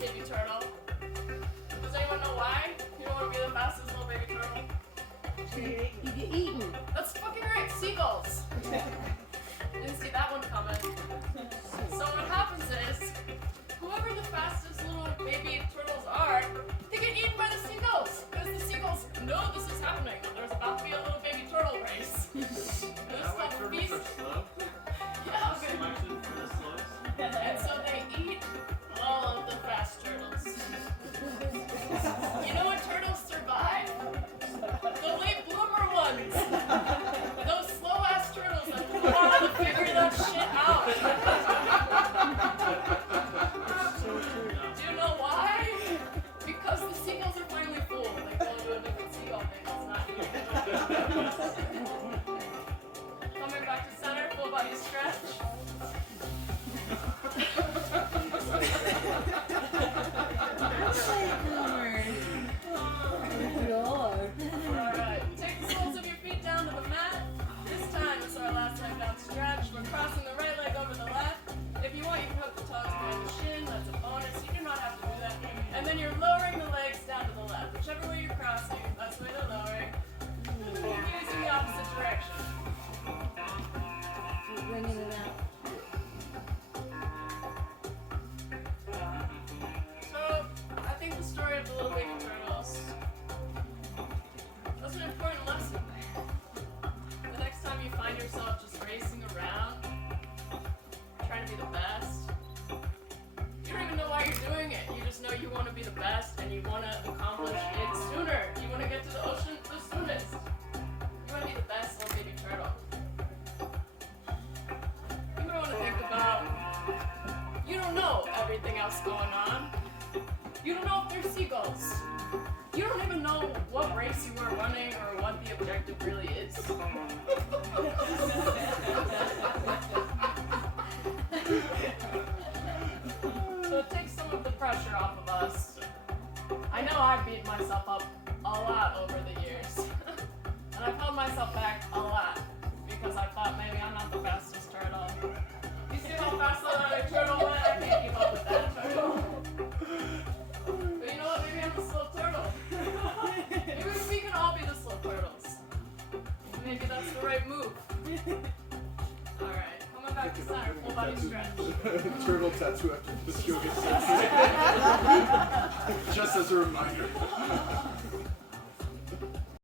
baby turtle. Does anyone know why? You don't want to be the fastest little baby turtle? You get eaten. That's fucking right, seagulls. Didn't see that one coming. So what happens is, whoever the fastest little baby turtles are, they get eaten by the seagulls. Because the seagulls know this is happening. There's about to be a little baby turtle race. And this That little way beast. turtles are slow. Yeah, Selection for the slows. and so they eat all of the fast turtles. You know what turtles survive? The late bloomer ones. Those slow ass turtles that don't want to figure that shit out. Do you know why? Because the seagulls are finally full. They go to a different seagull thing. It's not you. Coming back to center, full body stretch. Alright, take the soles of your feet down to the mat. This time it's our last leg down stretch. We're crossing the right leg over the left. If you want, you can hook the toes behind the shin. That's a bonus. You do not have to do that. And then you're lowering the legs down to the left. Whichever way you're crossing, that's the way they're lowering. We'll be using the opposite direction. Bringing it out. So, I think the story of the little baby turtles, that's an important lesson. The next time you find yourself just racing around, trying to be the best, you don't even know why you're doing it. You just know you want to be the best and you want to accomplish it sooner. You want to get to the ocean the soonest. You want to be the best little baby turtle. You might want to think about, you don't know everything else going on. You don't know if they're seagulls. You don't even know what race you were running or what the objective really is. So it takes some of the pressure off of us. I know I've beat myself up a lot over the years. And I've held myself back a lot because I thought maybe I'm not the fastest turtle. You see how fast that other turtle went? I can't keep up with that turtle. But you know what? Maybe I'm the slow turtle. Maybe we can all be the slow turtles. Maybe that's the right move. Alright, coming back to center, full body stretch. Turtle tattoo after this yoga session. Just as a reminder.